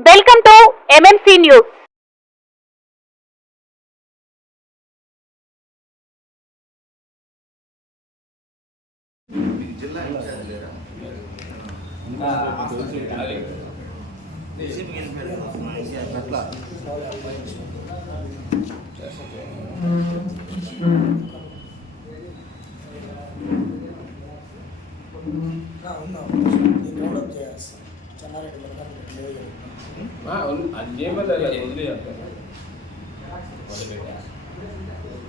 Welcome to MMC news develop చేయాల్సి చెన్నారెడ్డి నియోజకవర్గం అదేమలేదు వదిలే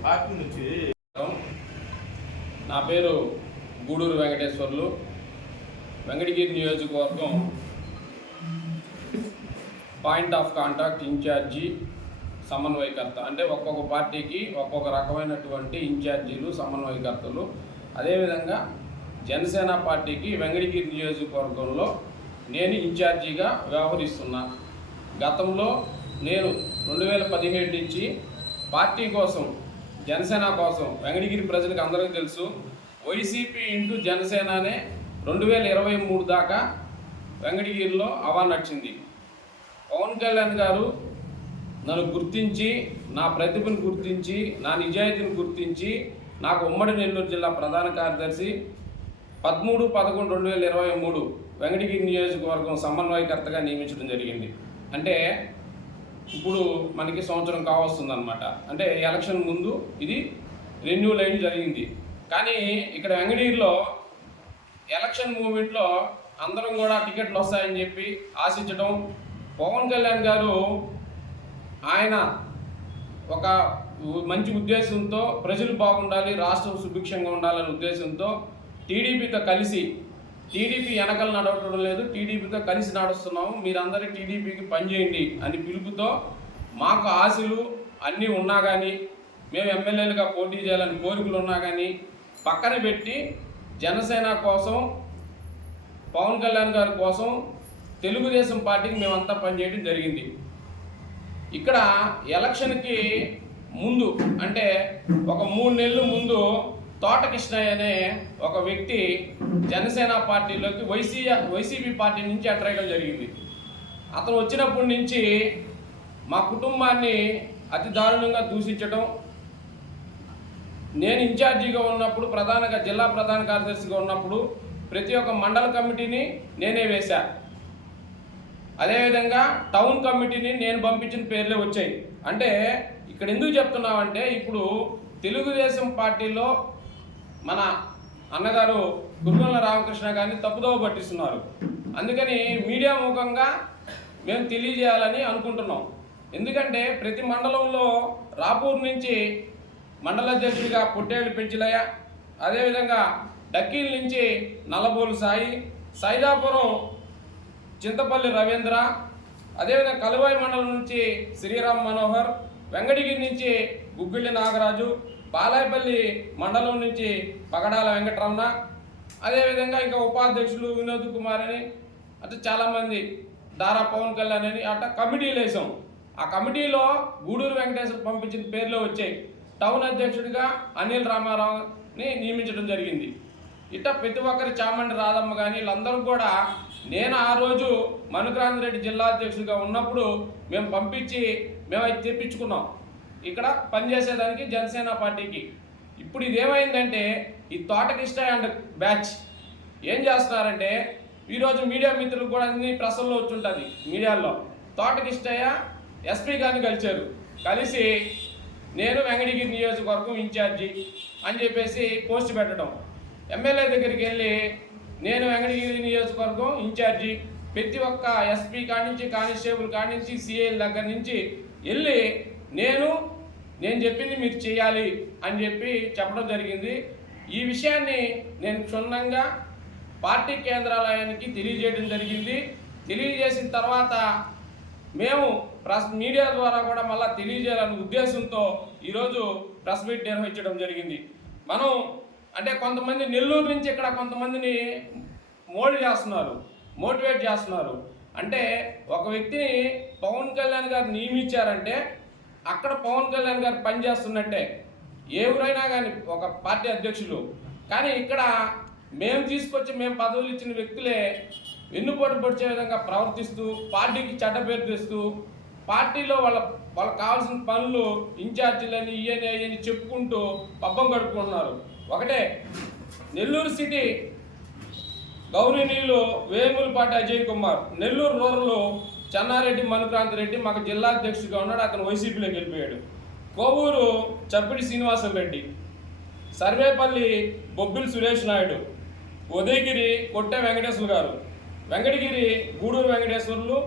పార్టీ నుంచి నా పేరు గూడూరు వెంకటేశ్వర్లు వెంకటగిరి నియోజకవర్గం పాయింట్ ఆఫ్ కాంటాక్ట్ ఇన్ఛార్జీ సమన్వయకర్త. అంటే ఒక్కొక్క పార్టీకి ఒక్కొక్క రకమైనటువంటి ఇన్ఛార్జీలు సమన్వయకర్తలు. అదేవిధంగా జనసేన పార్టీకి వెంకటగిరి నియోజకవర్గంలో నేను ఇన్ఛార్జీగా వ్యవహరిస్తున్నా. గతంలో నేను రెండు వేల పదిహేడు నుంచి పార్టీ కోసం జనసేన కోసం వెంకటగిరి ప్రజలకు అందరికీ తెలుసు వైసీపీ ఇంటూ జనసేననే రెండు వేల ఇరవై మూడు దాకా వెంకటగిరిలో అవా నడిచింది. పవన్ కళ్యాణ్ గారు నన్ను గుర్తించి నా ప్రతిభను గుర్తించి నా నిజాయితీని గుర్తించి నాకు ఉమ్మడి నెల్లూరు జిల్లా ప్రధాన కార్యదర్శి పదమూడు పదకొండు రెండు వేల ఇరవై మూడు వెంకటగిరి నియోజకవర్గం సమన్వయకర్తగా నియమించడం జరిగింది. అంటే ఇప్పుడు మనకి సంవత్సరం కావస్తుంది అనమాట అంటే ఎలక్షన్ ముందు ఇది రెన్యూల్ అయ్యి జరిగింది. కానీ ఇక్కడ వెంకటగిరిలో ఎలక్షన్ మూమెంట్లో అందరం కూడా టికెట్లు వస్తాయని చెప్పి ఆశించడం పవన్ కళ్యాణ్ గారు ఆయన ఒక మంచి ఉద్దేశంతో ప్రజలు బాగుండాలి రాష్ట్రం సుభిక్షంగా ఉండాలనే ఉద్దేశంతో టీడీపీతో కలిసి టీడీపీ వెనకలు నడవటం లేదు. టీడీపీతో కలిసి నడుస్తున్నాము. మీరందరూ టీడీపీకి పనిచేయండి అని పిలుపుతో మాకు ఆశలు అన్నీ ఉన్నా కానీ మేము ఎమ్మెల్యేలుగా పోటీ చేయాలని కోరికలు ఉన్నా కానీ పక్కన పెట్టి జనసేన కోసం పవన్ కళ్యాణ్ గారి కోసం తెలుగుదేశం పార్టీకి మేమంతా పనిచేయడం జరిగింది. ఇక్కడ ఎలక్షన్కి ముందు అంటే ఒక మూడు నెలల ముందు తోటకృష్ణయ్య అనే ఒక వ్యక్తి జనసేన పార్టీలోకి వైసీ వైసీపీ పార్టీ నుంచి ఎంటర్ జరిగింది. అతను వచ్చినప్పటి నుంచి మా కుటుంబాన్ని అతి దారుణంగా దూషించడం నేను ఇన్ఛార్జిగా ఉన్నప్పుడు ప్రధానంగా జిల్లా ప్రధాన కార్యదర్శిగా ఉన్నప్పుడు ప్రతి ఒక్క మండల కమిటీని నేనే వేశా. అదేవిధంగా టౌన్ కమిటీని నేను పంపించిన పేర్లే వచ్చాయి. అంటే ఇక్కడ ఎందుకు చెప్తున్నామంటే ఇప్పుడు తెలుగుదేశం పార్టీలో మన అన్నగారు గురుగొల్ల రామకృష్ణ గారిని తప్పుదోవ పట్టిస్తున్నారు. అందుకని మీడియా ముఖంగా మేము తెలియజేయాలని అనుకుంటున్నాం. ఎందుకంటే ప్రతి మండలంలో రాపూర్ నుంచి మండల అధ్యక్షుడిగా పుట్టేళ్ళు పెంచిలయ్య అదేవిధంగా డక్కీల్ నుంచి నల్లబోలు సాయి సైదాపురం చింతపల్లి రవీంద్ర అదేవిధంగా కలువాయి మండలం నుంచి శ్రీరామ్ మనోహర్ వెంకటగిరి నుంచి గుగ్గిళ్ళి నాగరాజు బాలాయపల్లి మండలం నుంచి పగడాల వెంకటరమణ అదేవిధంగా ఇంకా ఉపాధ్యక్షులు వినోద్ కుమార్ అని అంటే చాలామంది దారా పవన్ కళ్యాణ్ అని అట్లా కమిటీలు వేసాం. ఆ కమిటీలో గూడూరు వెంకటేశ్వర పంపించిన పేర్లు వచ్చాయి. టౌన్ అధ్యక్షుడిగా అనిల్ రామారావుని నియమించడం జరిగింది. ఇట్లా ప్రతి ఒక్కరి చామండి రాధమ్మ కానీ వీళ్ళందరూ కూడా నేను ఆ రోజు మనుకరాంధ్రెడ్డి జిల్లా అధ్యక్షుడిగా ఉన్నప్పుడు మేము పంపించి మేము అది తెప్పించుకున్నాం. ఇక్కడ పనిచేసేదానికి జనసేన పార్టీకి. ఇప్పుడు ఇది ఏమైందంటే ఈ తోటకిష్ట అండ్ బ్యాచ్. ఏం చేస్తున్నారంటే ఈరోజు మీడియా మిత్రులు కూడా అన్ని ప్రసల్లో వచ్చుంటుంది మీడియాలో. తోటకిష్టయ్య ఎస్పీ గారిని కలిశారు. కలిసి నేను వెంకటగిరి నియోజకవర్గం ఇన్ఛార్జి అని చెప్పేసి పోస్ట్ పెట్టడం. ఎమ్మెల్యే దగ్గరికి వెళ్ళి నేను వెంకటగిరి నియోజకవర్గం ఇన్ఛార్జి. ప్రతి ఒక్క ఎస్పీ కాడి నుంచి కానిస్టేబుల్ కాడి నుంచి సిఐల దగ్గర నుంచి వెళ్ళి నేను నేను చెప్పింది మీరు చేయాలి అని చెప్పి చెప్పడం జరిగింది. ఈ విషయాన్ని నేను క్షుణ్ణంగా పార్టీ కేంద్రాలయానికి తెలియజేయడం జరిగింది. తెలియజేసిన తర్వాత మేము ప్రెస్ మీడియా ద్వారా కూడా మళ్ళీ తెలియజేయాలనే ఉద్దేశంతో ఈరోజు ప్రెస్ మీట్ నిర్వహించడం జరిగింది. మనం అంటే కొంతమంది నెల్లూరు నుంచి ఇక్కడ కొంతమందిని మోల్డ్ చేస్తున్నారు మోటివేట్ చేస్తున్నారు. అంటే ఒక వ్యక్తిని పవన్ కళ్యాణ్ గారు నియమించారంటే అక్కడ పవన్ కళ్యాణ్ గారు పనిచేస్తున్నట్టే ఎవరైనా కానీ ఒక పార్టీ అధ్యక్షులు. కానీ ఇక్కడ మేము తీసుకొచ్చి మేము పదవులు ఇచ్చిన వ్యక్తులే వెన్నుపోటు పొడిచే విధంగా ప్రవర్తిస్తూ పార్టీకి చెడ్డ పేరు తెస్తూ పార్టీలో వాళ్ళ వాళ్ళకి కావాల్సిన పనులు ఇన్ఛార్జీలని ఇయని అయ్యని చెప్పుకుంటూ పబ్బం గడుపుకుంటున్నారు ఒకటే నెల్లూరు సిటీ గౌరవనీయులు వేములపాటి అజయ్ కుమార్. నెల్లూరు రూరల్ చెన్నారెడ్డి మనుక్రాంతి రెడ్డి మాకు జిల్లా అధ్యక్షుడిగా ఉన్నాడు. అతను వైసీపీలోకి వెళ్ళిపోయాడు. కోవూరు చప్పిడి శ్రీనివాసం రెడ్డి సర్వేపల్లి బొబ్బిలి సురేష్ నాయుడు ఉదయగిరి కొట్టె వెంకటేశ్వర గారు వెంకటగిరి గూడూరు వెంకటేశ్వర్లు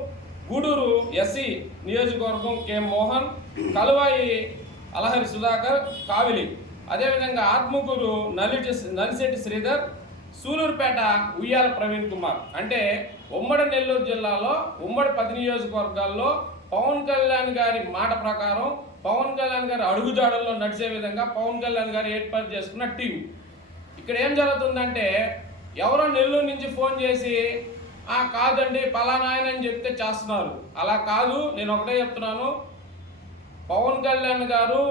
గూడూరు ఎస్సీ నియోజకవర్గం కె మోహన్ కలువాయి అలహరి సుధాకర్ కావిలి. అదేవిధంగా ఆత్మకూరు నలిటి నలిశెట్టి శ్రీధర్ సూలూరుపేట ఉయ్యాల ప్రవీణ్ కుమార్. అంటే ఉమ్మడి నెల్లూరు జిల్లాలో ఉమ్మడి పది నియోజకవర్గాల్లో పవన్ కళ్యాణ్ గారి మాట ప్రకారం పవన్ కళ్యాణ్ గారి అడుగుజాడల్లో నడిచే విధంగా పవన్ కళ్యాణ్ గారు ఏర్పాటు చేసుకున్న టీం. ఇక్కడ ఏం జరుగుతుందంటే ఎవరో నెల్లూరు నుంచి ఫోన్ చేసి ఆ కాదండి పలానా ఆయన అని చెప్తే చేస్తున్నారు. అలా కాదు నేను ఒకటే చెప్తున్నాను. పవన్ కళ్యాణ్ గారు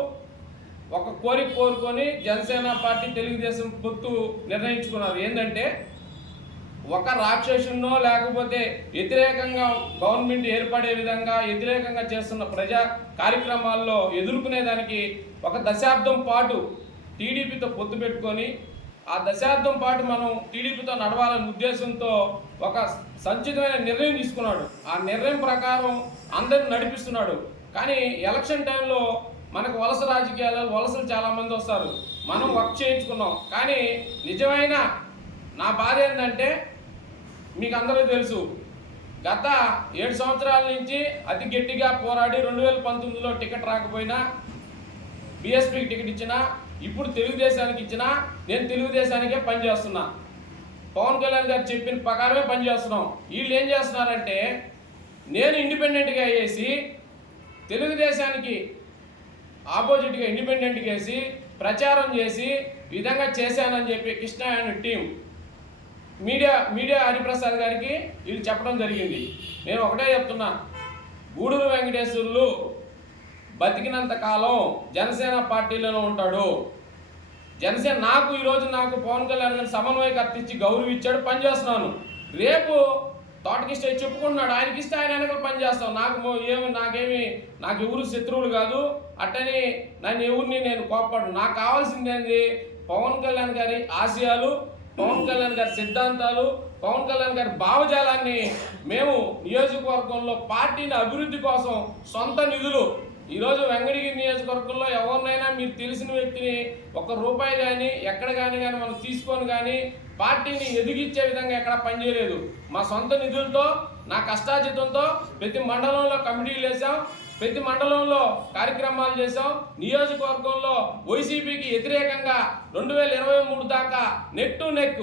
ఒక కోరిక కోరుకొని జనసేన పార్టీ తెలుగుదేశం పొత్తు నిర్ణయించుకున్నారు. ఏంటంటే ఒక రాక్షసున్నో లేకపోతే వ్యతిరేకంగా గవర్నమెంట్ ఏర్పడే విధంగా వ్యతిరేకంగా చేస్తున్న ప్రజా కార్యక్రమాల్లో ఎదుర్కొనేదానికి ఒక దశాబ్దం పాటు టీడీపీతో పొత్తు పెట్టుకొని ఆ దశాబ్దం పాటు మనం టీడీపీతో నడవాలనే ఉద్దేశంతో ఒక సంచితమైన నిర్ణయం తీసుకున్నాడు. ఆ నిర్ణయం ప్రకారం అందరిని నడిపిస్తున్నాడు. కానీ ఎలక్షన్ టైంలో మనకు వలస రాజకీయాలు వలసలు చాలామంది వస్తారు. మనం వర్క్ చేయించుకున్నాం. కానీ నిజమైన నా బాధ ఏంటంటే మీకు అందరూ తెలుసు గత ఏడు సంవత్సరాల నుంచి అతి గట్టిగా పోరాడి రెండు వేల పంతొమ్మిదిలో టికెట్ రాకపోయినా బీఎస్పీకి టికెట్ ఇచ్చినా ఇప్పుడు తెలుగుదేశానికి ఇచ్చినా నేను తెలుగుదేశానికే పనిచేస్తున్నా. పవన్ కళ్యాణ్ గారు చెప్పిన ప్రకారమే పనిచేస్తున్నాం. వీళ్ళు ఏం చేస్తున్నారంటే నేను ఇండిపెండెంట్గా వేసి తెలుగుదేశానికి ఆపోజిట్గా ఇండిపెండెంట్గా వేసి ప్రచారం చేసి విధంగా చేశానని చెప్పి Krishna and team media media Hariprasad గారికి వీళ్ళు చెప్పడం జరిగింది. నేను ఒకటే చెప్తున్నా. గూడూరు వెంకటేశ్వర్లు బతికినంత కాలం జనసేన పార్టీలోనే ఉంటాడు. జనసేన నాకు ఈరోజు నాకు పవన్ కళ్యాణ్ గారు సమన్వయకర్త ఇచ్చి గౌరవం ఇచ్చాడు పనిచేస్తున్నాను. రేపు తోటకిస్తే చెప్పుకుంటున్నాడు. ఆయనకి ఇస్తే ఆయన వెనకలు పనిచేస్తాం నాకు ఏమి నాకేమి నాకు ఎవరు శత్రువులు కాదు. అట్టని నన్ను ఎవరిని నేను కోప్పడు నాకు కావాల్సిందేంది పవన్ కళ్యాణ్ గారి ఆశయాలు పవన్ కళ్యాణ్ గారి సిద్ధాంతాలు పవన్ కళ్యాణ్ గారి భావజాలాన్ని మేము నియోజకవర్గంలో పార్టీని అభివృద్ధి కోసం సొంత నిధులు. ఈరోజు వెంగడిగిరి నియోజకవర్గంలో ఎవరినైనా మీరు తెలిసిన వ్యక్తిని ఒక రూపాయి కానీ ఎక్కడ కానీ కానీ మనం తీసుకొని కానీ పార్టీని ఎదిగించే విధంగా ఎక్కడ పనిచేయలేదు మా సొంత నిధులతో నా కష్టాజితంతో ప్రతి మండలంలో కమిటీలు వేసాం ప్రతి మండలంలో కార్యక్రమాలు చేశాం. నియోజకవర్గంలో వైసీపీకి వ్యతిరేకంగా రెండు వేల ఇరవై మూడు దాకా neck to neck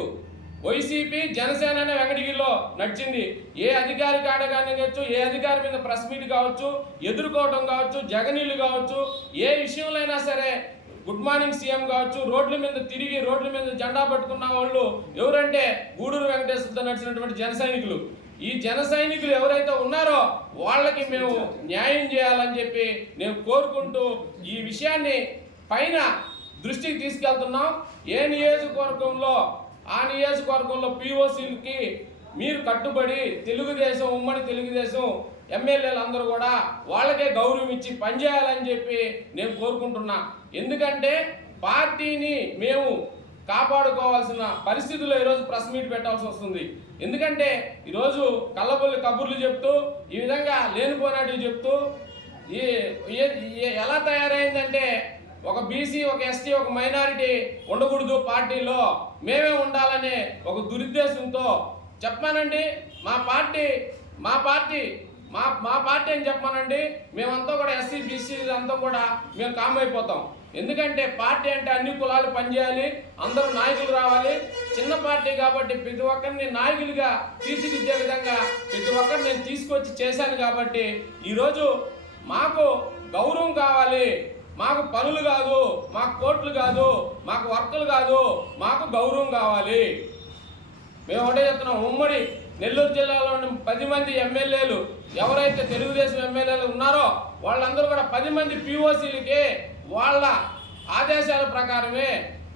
YCP Janasena అనే వెంకటగిరిలో నడిచింది. ఏ అధికారి కాడ కానివచ్చు ఏ అధికారి మీద ప్రెస్ మీట్ కావచ్చు ఎదుర్కోవడం కావచ్చు జగనీళ్ళు కావచ్చు ఏ విషయంలో అయినా సరే గుడ్ మార్నింగ్ సీఎం కావచ్చు రోడ్ల మీద తిరిగి రోడ్ల మీద జెండా పట్టుకున్న వాళ్ళు ఎవరంటే గూడూరు వెంకటేశ్వరతో నడిచినటువంటి జన సైనికులు. ఈ జన సైనికులు ఎవరైతే ఉన్నారో వాళ్ళకి మేము న్యాయం చేయాలని చెప్పి నేను కోరుకుంటూ ఈ విషయాన్ని పైన దృష్టికి తీసుకెళ్తున్నాం. ఏ నియోజకవర్గంలో ఆ నియోజకవర్గంలో పిఓసీలకి మీరు కట్టుబడి తెలుగుదేశం ఉమ్మడి తెలుగుదేశం ఎమ్మెల్యేలు అందరూ కూడా వాళ్ళకే గౌరవం ఇచ్చి పనిచేయాలని చెప్పి నేను కోరుకుంటున్నా. ఎందుకంటే పార్టీని మేము కాపాడుకోవాల్సిన పరిస్థితుల్లో ఈరోజు ప్రెస్ మీట్ పెట్టాల్సి వస్తుంది. ఎందుకంటే ఈరోజు కళ్ళబొల్లి కబుర్లు చెప్తూ ఈ విధంగా లేనిపోనాటివి చెప్తూ ఈ ఎలా తయారైందంటే ఒక బీసీ ఒక ఎస్టీ ఒక మైనారిటీ ఉండకూడదు పార్టీలో మేమే ఉండాలనే ఒక దురుద్దేశంతో చెప్పానండి. మా పార్టీ మా పార్టీ మా మా పార్టీ అని చెప్పానండి. మేమంతా కూడా ఎస్సీ బీసీ అంతా కూడా మేము కామ్ అయిపోతాం. ఎందుకంటే పార్టీ అంటే అన్ని కులాలు పనిచేయాలి అందరూ నాయకులు రావాలి. చిన్న పార్టీ కాబట్టి ప్రతి ఒక్కరిని నాయకులుగా తీర్చిదిద్దే విధంగా ప్రతి ఒక్కరిని నేను తీసుకొచ్చి చేశాను కాబట్టి ఈరోజు మాకు గౌరవం కావాలి. మాకు పనులు కాదు మాకు కోట్లు కాదు మాకు వర్కులు కాదు మాకు గౌరవం కావాలి. మేము ఒకటే చెప్తున్నాం ఉమ్మడి నెల్లూరు జిల్లాలో ఉన్న పది మంది ఎమ్మెల్యేలు ఎవరైతే తెలుగుదేశం ఎమ్మెల్యేలు ఉన్నారో వాళ్ళందరూ కూడా పది మంది పిఓసీలకి వాళ్ళ ఆదేశాల ప్రకారమే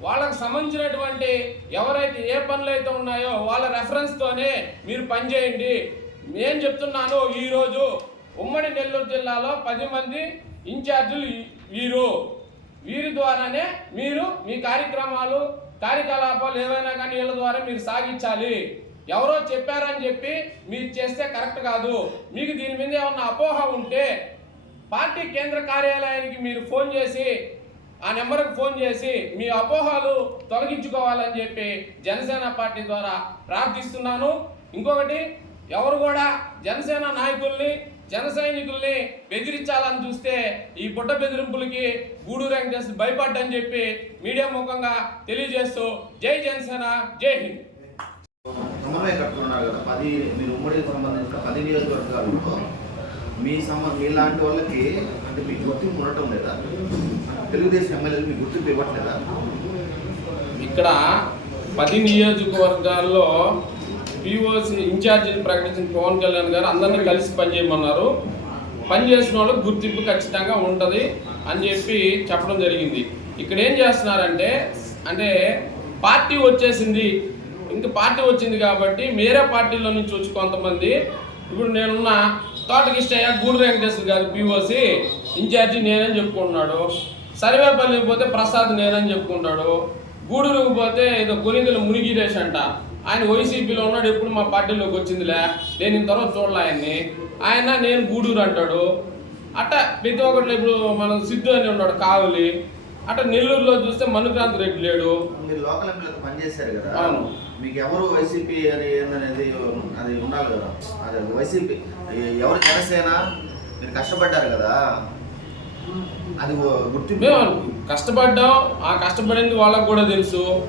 వాళ్ళకు సంబంధించినటువంటి ఎవరైతే ఏ పనులు అయితే ఉన్నాయో వాళ్ళ రెఫరెన్స్తోనే మీరు పనిచేయండి. నేను చెప్తున్నాను ఈరోజు ఉమ్మడి నెల్లూరు జిల్లాలో పది మంది ఇన్ఛార్జీలు వీరు. వీరి ద్వారానే మీరు మీ కార్యక్రమాలు కార్యకలాపాలు ఏవైనా కానీ వీళ్ళ ద్వారా మీరు సాగించాలి. ఎవరో చెప్పారని చెప్పి మీరు చేస్తే కరెక్ట్ కాదు. మీకు దీని మీద ఏమన్నా అపోహ ఉంటే పార్టీ కేంద్ర కార్యాలయానికి మీరు ఫోన్ చేసి ఆ నెంబర్కి ఫోన్ చేసి మీ అపోహలు తొలగించుకోవాలని చెప్పి జనసేన పార్టీ ద్వారా ప్రార్థిస్తున్నాను. ఇంకొకటి ఎవరు కూడా జనసేన నాయకుల్ని జన సైనికుల్ని బెదిరించాలని చూస్తే ఈ బుట్ట బెదిరింపులకి గూడూరు వెంకటేశ్వర భయపడ్డని చెప్పి మీడియా ముఖంగా తెలియజేస్తూ జై జనసేన జై హింద్. ఉన్నారు కదా పది మీరు ఉమ్మడికి సంబంధించిన పది నియోజకవర్గాల్లో మీ సంబంధం మీలాంటి వాళ్ళకి అంటే మీ గుర్తింపు ఉండటం లేదా? తెలుగుదేశం ఎమ్మెల్యేలు మీ గుర్తింపు ఇవ్వట్లేదా? ఇక్కడ పది నియోజకవర్గాల్లో పిఓసి ఇన్ఛార్జీని ప్రకటించిన పవన్ కళ్యాణ్ గారు అందరినీ కలిసి పనిచేయమన్నారు పనిచేసిన వాళ్ళకి గుర్తింపు ఖచ్చితంగా ఉంటుంది అని చెప్పి చెప్పడం జరిగింది. ఇక్కడ ఏం చేస్తున్నారంటే అంటే పార్టీ వచ్చేసింది. ఇంక పార్టీ వచ్చింది కాబట్టి వేరే పార్టీలో నుంచి వచ్చి కొంతమంది ఇప్పుడు నేనున్న తోటకిష్టయ్య గూడు వెంకటేశ్వర గారు పిఓసి ఇన్ఛార్జి నేనని చెప్పుకుంటున్నాడు. సర్వేపల్లికి పోతే ప్రసాద్ నేనని చెప్పుకుంటాడు. గూడూరుకు పోతే ఏదో కొనిదల మునిగిరేష్ అంట. ఆయన వైసీపీలో ఉన్నాడు ఎప్పుడు మా పార్టీలోకి వచ్చిందిలే. నేను ఇంత తర్వాత చూడలే ఆయన్ని. ఆయన నేను గూడూరు అంటాడు. అట్ట ప్రతి ఒక్కటి ఇప్పుడు మనం సిద్ధు అని ఉన్నాడు కావలి. అట్ట నెల్లూరులో చూస్తే మనుక్రాంతి రెడ్డి లేడు. మీరు లోకల్ ఎమ్మెల్యేతో పనిచేశారు కదా. అవును. మీకు ఎవరు వైసీపీ అని ఏందనేది అది ఉండాలి కదా. అది వైసీపీ. ఎవరు జనసేన? మీరు కష్టపడ్డారు కదా. అది గుర్తింపు. మేము కష్టపడ్డాం. ఆ కష్టపడింది వాళ్ళకు కూడా తెలుసు.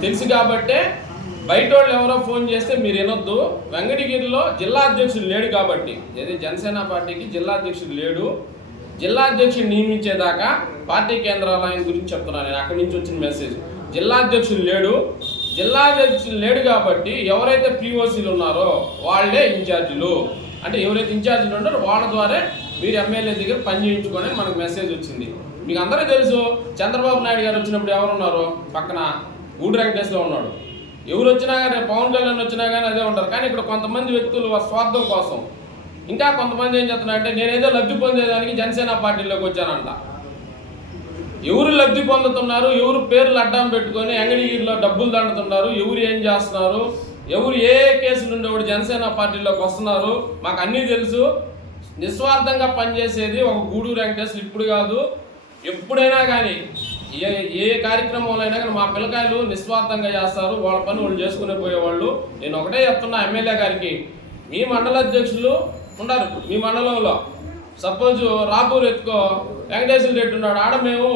తెలుసు కాబట్టే బయట వాళ్ళు ఎవరో ఫోన్ చేస్తే మీరు వినొద్దు. వెంకటగిరిలో జిల్లా అధ్యక్షుడు లేడు కాబట్టి. ఏది జనసేన పార్టీకి జిల్లా అధ్యక్షుడు లేడు. జిల్లా అధ్యక్షుడు నియమించేదాకా పార్టీ కేంద్రాలయం గురించి చెప్తున్నాను. నేను అక్కడి నుంచి వచ్చిన మెసేజ్ జిల్లా అధ్యక్షుడు లేడు. జిల్లా అధ్యక్షులు లేడు కాబట్టి ఎవరైతే పిఓసీలు ఉన్నారో వాళ్ళే ఇన్ఛార్జీలు. అంటే ఎవరైతే ఇన్ఛార్జీలు ఉన్నారో వాళ్ళ ద్వారా మీరు ఎమ్మెల్యే దగ్గర పని చేయించుకొని మనకు మెసేజ్ వచ్చింది. మీకు అందరూ తెలుసు చంద్రబాబు నాయుడు గారు వచ్చినప్పుడు ఎవరు ఉన్నారు? పక్కన ఊడి వెంకటేశ్లో ఉన్నాడు. ఎవరు వచ్చినా కానీ పవన్ కళ్యాణ్ వచ్చినా కానీ అదే ఉంటారు. కానీ ఇక్కడ కొంతమంది వ్యక్తులు స్వార్థం కోసం ఇంకా కొంతమంది ఏం చేస్తున్నారంటే నేనేదో లబ్ధి పొందేదానికి జనసేన పార్టీలోకి వచ్చానంట. ఎవరు లబ్ధి పొందుతున్నారు? ఎవరు పేర్లు అడ్డం పెట్టుకొని అంగడిగిరిలో డబ్బులు దండుతున్నారు? ఎవరు ఏం చేస్తున్నారు? ఎవరు ఏ కేసు నుండి ఒకటి జనసేన పార్టీలోకి వస్తున్నారు? మాకు అన్నీ తెలుసు. నిస్వార్థంగా పనిచేసేది ఒక గూడూరు వెంకటేశ్వర ఇప్పుడు కాదు. ఎప్పుడైనా కానీ ఏ ఏ కార్యక్రమంలో అయినా కానీ మా పిల్లకాయలు నిస్వార్థంగా చేస్తారు. వాళ్ళ పని వాళ్ళు చేసుకునే పోయేవాళ్ళు. నేను ఒకటే చెప్తున్నా ఎమ్మెల్యే గారికి. మీ మండల అధ్యక్షులు ఉన్నారు. మీ మండలంలో. సపోజ్ రాపూర్ ఎత్తుకో వెంకటేశ్వర రెడ్డి ఉన్నాడు. ఆడ మేము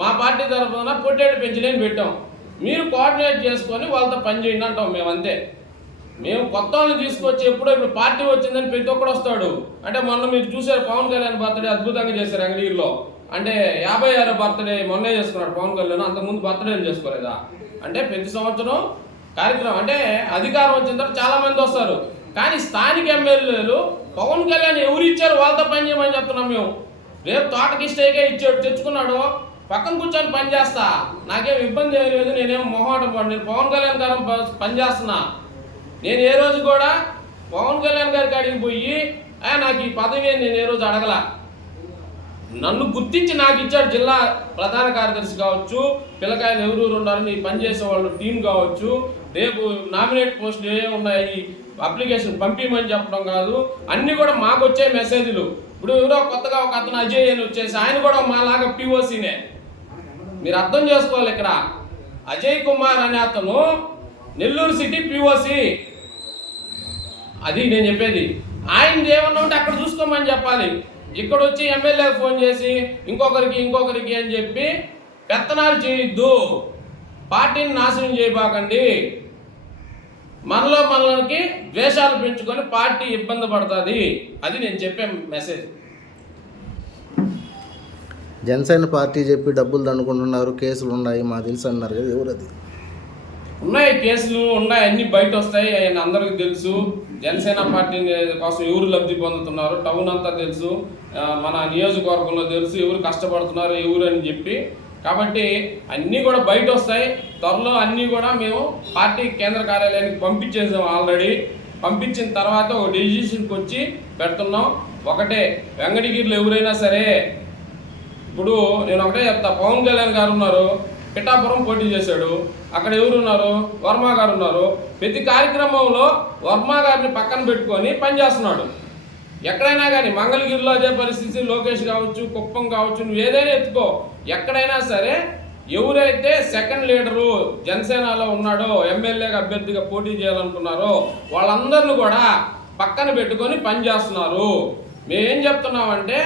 మా పార్టీ తరఫున పొట్టేడు పెంచలేని పెట్టాం. మీరు కోఆర్డినేట్ చేసుకొని వాళ్ళతో పని చేయండి అంటాం మేము అంతే. మేము కొత్త వాళ్ళని తీసుకొచ్చి ఎప్పుడో ఇప్పుడు పార్టీ వచ్చిందని ప్రతి ఒక్కడు వస్తాడు. అంటే మొన్న మీరు చూసారు పవన్ కళ్యాణ్ బర్త్డే అద్భుతంగా చేశారు అంగడిలో అంటే యాభై ఆరో బర్త్డే మొన్నే చేసుకున్నాడు పవన్ కళ్యాణ్. అంతకుముందు బర్త్డేలు చేసుకోలేదా? అంటే ప్రతి సంవత్సరం కార్యక్రమం అంటే అధికారం వచ్చిన తర్వాత చాలా మంది వస్తారు. కానీ స్థానిక ఎమ్మెల్యేలు పవన్ కళ్యాణ్ ఎవరు ఇచ్చారు వాళ్ళతో పని చేయమని చెప్తున్నాం మేము. రేపు తోటకి స్టేకే ఇచ్చాడు తెచ్చుకున్నాడు పక్కన కూర్చొని పని చేస్తా. నాకేం ఇబ్బంది ఏం లేదు నేనేం మొహమాటం పడి నేను పవన్ కళ్యాణ్ గారు పని చేస్తున్నా. నేను ఏ రోజు కూడా పవన్ కళ్యాణ్ గారి కాడికి పోయి "ఆ, నాకు ఈ పదవి నేను ఏ రోజు అడగల. నన్ను గుర్తించి నాకు ఇచ్చాడు జిల్లా ప్రధాన కార్యదర్శి కావచ్చు పిల్లకాయలు ఎవరెవరు ఉన్నారు నీ పనిచేసే వాళ్ళు టీం కావచ్చు రేపు నామినేట్ పోస్టులు ఏ ఉన్నాయి అప్లికేషన్ పంపించమని చెప్పడం కాదు. అన్నీ కూడా మాకు వచ్చే మెసేజ్లు. ఇప్పుడు ఎవరో కొత్తగా ఒక అతను అజయ్ అని వచ్చేసి ఆయన కూడా మాలాగా పిఓసీనే మీరు అర్థం చేసుకోవాలి ఇక్కడ. అజయ్ కుమార్ అనే అతను నెల్లూరు సిటీ పిఓసి అది నేను చెప్పేది. ఆయన ఏమన్నా ఉంటే అక్కడ చూసుకోమని చెప్పాలి. ఇక్కడ వచ్చి ఎమ్మెల్యే ఫోన్ చేసి ఇంకొకరికి ఇంకొకరికి అని చెప్పి పెత్తనాలు చేయొద్దు. పార్టీని నాశనం చేయబాకండి. మనలో మనకి ద్వేషాలు పెంచుకొని పార్టీ ఇబ్బంది పడుతుంది. అది నేను చెప్పే మెసేజ్ జనసేన పార్టీ చెప్పి డబ్బులు దండుకుంటున్నారు కేసులు ఉన్నాయి మా తెలుసు అన్నారు కదా ఎవరు అది ఉన్నాయి కేసులు ఉన్నాయి అన్ని బయట వస్తాయి ఆయన అందరికీ తెలుసు. జనసేన పార్టీ కోసం ఎవరు లబ్ధి పొందుతున్నారు టౌన్ అంతా తెలుసు. మన నియోజకవర్గంలో తెలుసు ఎవరు కష్టపడుతున్నారు ఎవరు అని చెప్పి కాబట్టి అన్నీ కూడా బయట వస్తాయి త్వరలో అన్నీ కూడా మేము పార్టీ కేంద్ర కార్యాలయానికి పంపించేసాం ఆల్రెడీ. పంపించిన తర్వాత ఒక డెసిషన్కి వచ్చి పెడుతున్నాం. ఒకటే వెంకటగిరిలో ఎవరైనా సరే ఇప్పుడు నేను ఒకటే చెప్తా పవన్ కళ్యాణ్ గారు ఉన్నారు పిఠాపురం పోటీ చేశాడు. అక్కడ ఎవరున్నారు వర్మ గారు ఉన్నారు. ప్రతి కార్యక్రమంలో వర్మ గారిని పక్కన పెట్టుకొని పనిచేస్తున్నాడు. ఎక్కడైనా కానీ మంగళగిరిలో అదే పరిస్థితి లోకేష్ కావచ్చు కుప్పం కావచ్చు నువ్వు ఏదైనా ఎత్తుకో. ఎక్కడైనా సరే ఎవరైతే సెకండ్ లీడరు జనసేనలో ఉన్నాడో ఎమ్మెల్యేగా అభ్యర్థిగా పోటీ చేయాలనుకున్నారో వాళ్ళందరిని కూడా పక్కన పెట్టుకొని పనిచేస్తున్నారు. మేమేం చెప్తున్నామంటే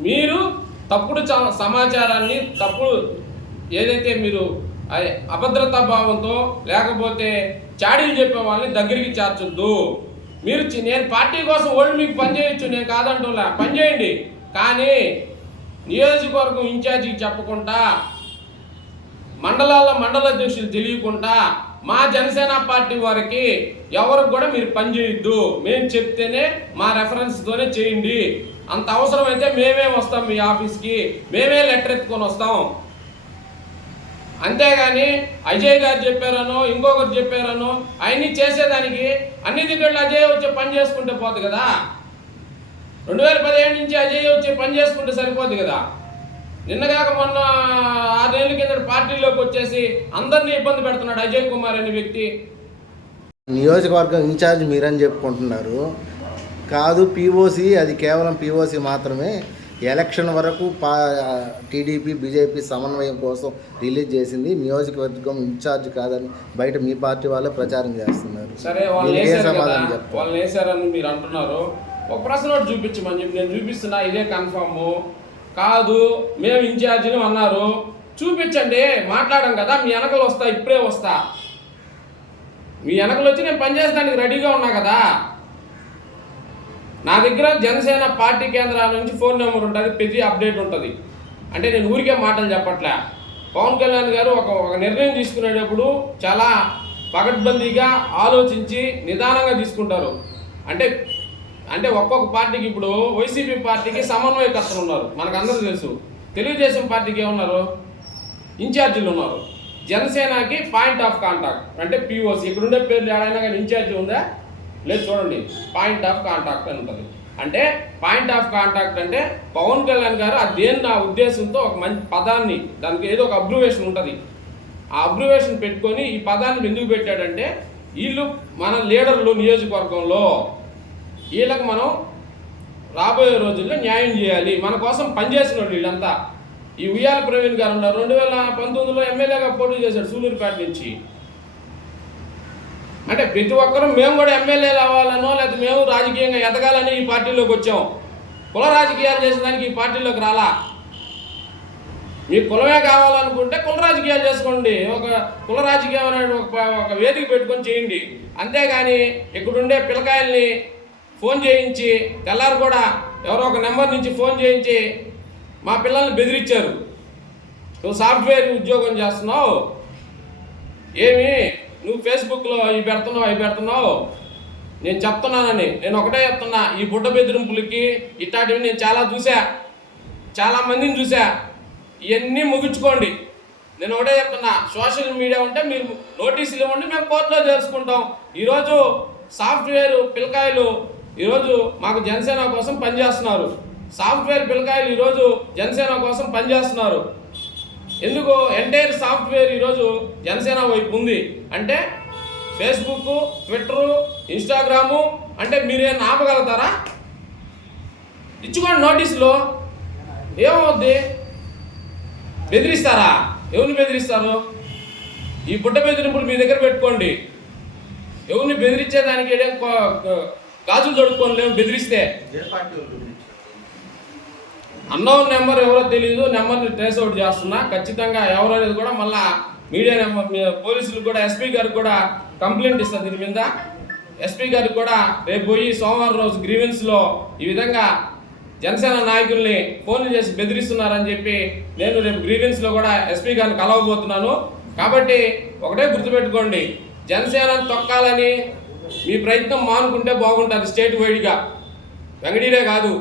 మీరు తప్పుడు చ- సమాచారాన్ని తప్పుడు ఏదైతే మీరు అభద్రతా భావంతో లేకపోతే చాడీలు చెప్పే వాళ్ళని దగ్గరికి చేర్చొద్దు. మీరు నేను పార్టీ కోసం ఓల్డ్ మీకు పనిచేయచ్చు నేను కాదంటున్నా. పనిచేయండి కానీ నియోజకవర్గం ఇన్ఛార్జికి చెప్పకుండా మండలాల మండల అధ్యక్షులు తెలియకుండా మా జనసేన పార్టీ వారికి ఎవరికి కూడా మీరు పనిచేయొద్దు మేము చెప్తేనే మా రెఫరెన్స్తోనే చేయండి. అంత అవసరమైతే మేమే వస్తాం మీ ఆఫీస్కి మేమే లెటర్ ఎత్తుకొని వస్తాం. అంతేగాని అజయ్ గారు చెప్పారనో ఇంకొకరు చెప్పారనో అవన్నీ చేసేదానికి అన్ని దిగ్గళ్ళు అజయ్ వచ్చే పని చేసుకుంటే పోదు కదా? రెండు వేల పదిహేడు నుంచి అజయ్ వచ్చే పని చేసుకుంటే సరిపోద్ది కదా? నిన్నగాక మొన్న ఆరు నెలల కింద పార్టీలోకి వచ్చేసి అందరినీ ఇబ్బంది పెడుతున్నాడు అజయ్ కుమార్ అనే వ్యక్తి. నియోజకవర్గం ఇన్ఛార్జ్ మీరని చెప్పుకుంటున్నారు. కాదు పీఓసి అది కేవలం పీఓసి మాత్రమే. ఎలక్షన్ వరకు పా టీడీపీ బీజేపీ సమన్వయం కోసం రిలీజ్ చేసింది. నియోజకవర్గం ఇన్ఛార్జ్ కాదని బయట మీ పార్టీ వాళ్ళే ప్రచారం చేస్తున్నారు. సరే సమాధానం వాళ్ళు వేసారని మీరు అంటున్నారు. ఒక ప్రశ్న ఒకటి చూపించమని చెప్పి నేను చూపిస్తున్నా ఇదే కన్ఫర్మ్ కాదు మేము ఇన్ఛార్జిని అన్నారు. చూపించండి మాట్లాడడం కదా మీ వెనకలు వస్తా ఇప్పుడే వస్తా. మీ వెనకలు వచ్చి నేను పనిచేయడానికి రెడీగా ఉన్నా కదా. నా దగ్గర జనసేన పార్టీ కేంద్రాల నుంచి ఫోన్ నెంబర్ ఉంటుంది ప్రతి అప్డేట్ ఉంటుంది. అంటే నేను ఊరికే మాటలు చెప్పట్లే. పవన్ కళ్యాణ్ గారు ఒక ఒక నిర్ణయం తీసుకునేటప్పుడు చాలా పకడ్బందీగా ఆలోచించి నిదానంగా తీసుకుంటారు. అంటే అంటే ఒక్కొక్క పార్టీకి ఇప్పుడు వైసీపీ పార్టీకి సమన్వయకర్తలు ఉన్నారు మనకు అందరూ తెలుసు. తెలుగుదేశం పార్టీకి ఏమున్నారు? ఇన్ఛార్జీలు ఉన్నారు. జనసేనకి పాయింట్ ఆఫ్ కాంటాక్ట్ అంటే పిఓసి ఇక్కడ ఉండే పేర్లు ఏడైనా కానీ ఇన్ఛార్జీ ఉందా? లేదు చూడండి పాయింట్ ఆఫ్ కాంటాక్ట్ అని ఉంటుంది. అంటే పాయింట్ ఆఫ్ కాంటాక్ట్ అంటే పవన్ కళ్యాణ్ గారు ఆ దేని నా ఉద్దేశంతో ఒక మంచి పదాన్ని దానికి ఏదో ఒక అబ్జర్వేషన్ ఉంటుంది. ఆ అబ్జర్వేషన్ పెట్టుకొని ఈ పదాన్ని ఎందుకు పెట్టాడంటే వీళ్ళు మన లీడర్లు నియోజకవర్గంలో వీళ్ళకి మనం రాబోయే రోజుల్లో న్యాయం చేయాలి. మన కోసం పనిచేసిన వాళ్ళు వీళ్ళంతా. ఈ ఉయ్యాల ప్రవీణ్ గారు ఉన్నారు. రెండు వేల పంతొమ్మిదిలో ఎమ్మెల్యేగా పోటీ చేశాడు సూలూరుపేట నుంచి. అంటే ప్రతి ఒక్కరూ మేము కూడా ఎమ్మెల్యేలు అవ్వాలనో లేకపోతే మేము రాజకీయంగా ఎదగాలని ఈ పార్టీలోకి వచ్చాం. కుల రాజకీయాలు చేసేదానికి ఈ పార్టీలోకి రాలా? మీ కులమే కావాలనుకుంటే కుల రాజకీయాలు చేసుకోండి. ఒక కుల రాజకీయం అనే ఒక ఒక వేదిక పెట్టుకొని చేయండి. అంతేగాని ఇక్కడుండే పిల్లకాయల్ని ఫోన్ చేయించి తెల్లారు కూడా ఎవరో ఒక నెంబర్ నుంచి ఫోన్ చేయించి మా పిల్లల్ని బెదిరించారు. నువ్వు సాఫ్ట్వేర్ ఉద్యోగం చేస్తున్నావు? ఏమి నువ్వు ఫేస్బుక్లో ఇవి పెడుతున్నావు అవి పెడుతున్నావు. నేను చెప్తున్నానని. నేను ఒకటే చెప్తున్నా. ఈ బుడ్డ బెదిరింపులకి ఇట్లాంటివి నేను చాలా చూసా చాలా మందిని చూసా ఇవన్నీ ముగించుకోండి. నేను ఒకటే చెప్తున్నా. సోషల్ మీడియా ఉంటే మీరు నోటీసులు ఇవ్వండి మేము కోర్టులో తెలుసుకుంటాం. ఈరోజు సాఫ్ట్వేర్ పిల్లకాయలు ఈరోజు మాకు జనసేన కోసం పనిచేస్తున్నారు. సాఫ్ట్వేర్ పిల్లకాయలు ఈరోజు జనసేన కోసం పనిచేస్తున్నారు. ఎందుకు ఎంటైర్ సాఫ్ట్వేర్ ఈరోజు జనసేన వైపు ఉంది. అంటే ఫేస్బుక్ ట్విట్టరు ఇన్స్టాగ్రాము అంటే మీరేం ఆపగలుగుతారా? ఇచ్చుకోండి నోటీసులు. ఏమవుద్ది? బెదిరిస్తారా? ఎవరిని బెదిరిస్తారు? ఈ పుట్ట బెదిరింపులు మీ దగ్గర పెట్టుకోండి. ఎవరిని బెదిరించేదానికి ఏడేం గాజులు తొడుక్కొని లేవు బెదిరిస్తే ఏ పార్టీ వాళ్ళు గురించి? అన్నోన్ నెంబర్ ఎవరో తెలియదు నెంబర్ని ట్రేస్ అవుట్ చేస్తున్నా. ఖచ్చితంగా ఎవరు అనేది కూడా మళ్ళా మీడియా నెంబర్ పోలీసులు కూడా ఎస్పీ గారికి కూడా కంప్లైంట్ ఇస్తా దీని మీద. ఎస్పీ గారికి కూడా రేపు పోయి సోమవారం రోజు గ్రీవెన్స్లో ఈ విధంగా జనసేన నాయకుల్ని ఫోన్లు చేసి బెదిరిస్తున్నారని చెప్పి నేను రేపు గ్రీవెన్స్లో కూడా ఎస్పీ గారిని కలవబోతున్నాను. కాబట్టి ఒకటే గుర్తుపెట్టుకోండి జనసేన తొక్కాలని మీ ప్రయత్నం మానుకుంటే బాగుంటుంది స్టేట్ వైడ్గా వెంగడీరే కాదు.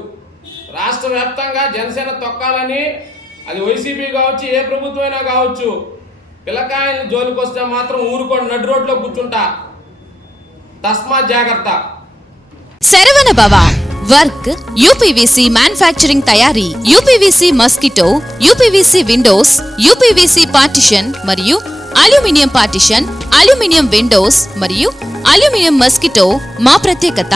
రాష్ట్ర వ్యాప్తంగా జనసేన తొక్కాలని అది వైసీపీ కావచ్చు ఏ ప్రభుత్వం అయినా కావచ్చు పిల్లకాయలు జోలికి వస్తే మాత్రం ఊరుకోండి నడు రోడ్లో కూర్చుంటా. తస్మా జాగ్రత్త. Saravana Bhava work UPVC manufacturing తయారీ UPVC mosquito UPVC windows UPVC partition మరియు అల్యూమినియం పార్టిషన్ అల్యూమినియం విండోస్ మరియు అల్యూమినియం మస్కిటో మా ప్రత్యేకత.